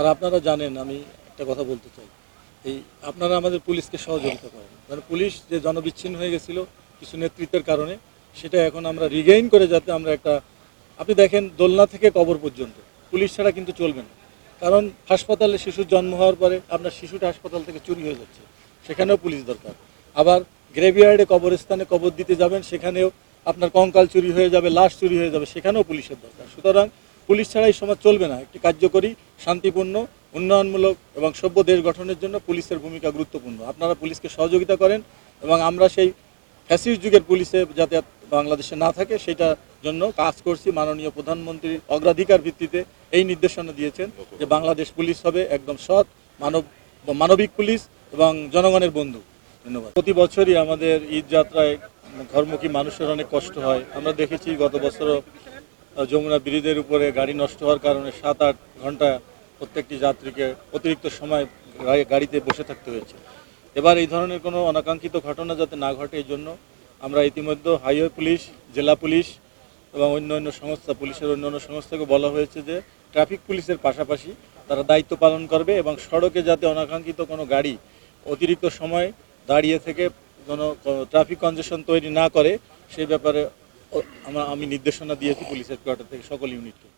আর আপনারা জানেন, আমি একটা কথা বলতে চাই, এই আপনারা আমাদের পুলিশকে সহযোগিতা করেন, মানে পুলিশ যে জনবিচ্ছিন্ন হয়ে গেছিল কিছু নেতৃত্বের কারণে, সেটা এখন আমরা রিগেইন করে যাতে আমরা একটা, আপনি দেখেন দোলনা থেকে কবর পর্যন্ত পুলিশ ছাড়া কিন্তু চলবে না। কারণ হাসপাতালে শিশুর জন্ম হওয়ার পরে আপনার শিশুটা হাসপাতাল থেকে চুরি হয়ে যাচ্ছে, সেখানেও পুলিশ দরকার। আবার গ্রেভিয়ার্ডে কবরস্থানে কবর দিতে যাবেন, সেখানেও আপনার কঙ্কাল চুরি হয়ে যাবে, লাশ চুরি হয়ে যাবে, সেখানেও পুলিশের দরকার। সুতরাং পুলিশ ছাড়া এই সমাজ চলবে না। একটি কার্যকরী, শান্তিপূর্ণ, উন্নয়নমূলক এবং সভ্য দেশ গঠনের জন্য পুলিশের ভূমিকা গুরুত্বপূর্ণ। আপনারা পুলিশকে সহযোগিতা করেন এবং আমরা সেই ফ্যাসিস্ট যুগের পুলিশে যাতে বাংলাদেশে না থাকে সেটার জন্য কাজ করছি। মাননীয় প্রধানমন্ত্রী অগ্রাধিকার ভিত্তিতে এই নির্দেশনা দিয়েছেন যে বাংলাদেশ পুলিশ হবে একদম সৎ, মানবিক পুলিশ এবং জনগণের বন্ধু। ধন্যবাদ। প্রতি বছরই আমাদের ঈদ যাত্রায় ঘরমুখী মানুষের অনেক কষ্ট হয়। আমরা দেখেছি গত বছরও যমুনা ব্রিজের উপরে গাড়ি নষ্ট হওয়ার কারণে 7-8 ঘন্টা প্রত্যেকটি যাত্রীকে অতিরিক্ত সময় গাড়িতে বসে থাকতে হয়েছে। এবার এই ধরনের কোনো অনাকাঙ্ক্ষিত ঘটনা যাতে না ঘটে, এই জন্য আমরা ইতিমধ্যে হাইওয়ে পুলিশ, জেলা পুলিশ এবং অন্যান্য সংস্থা, পুলিশের অন্যান্য সংস্থাকে বলা হয়েছে যে ট্রাফিক পুলিশের পাশাপাশি তারা দায়িত্ব পালন করবে এবং সড়কে যাতে অনাকাঙ্ক্ষিত কোনো গাড়ি অতিরিক্ত সময় দাঁড়িয়ে থেকে কোনো ট্রাফিক কনজেশন তৈরি না করে সেই ব্যাপারে আমি নির্দেশনা দিয়েছি পুলিশ হেডকোয়ার্টার থেকে সকল ইউনিটকে।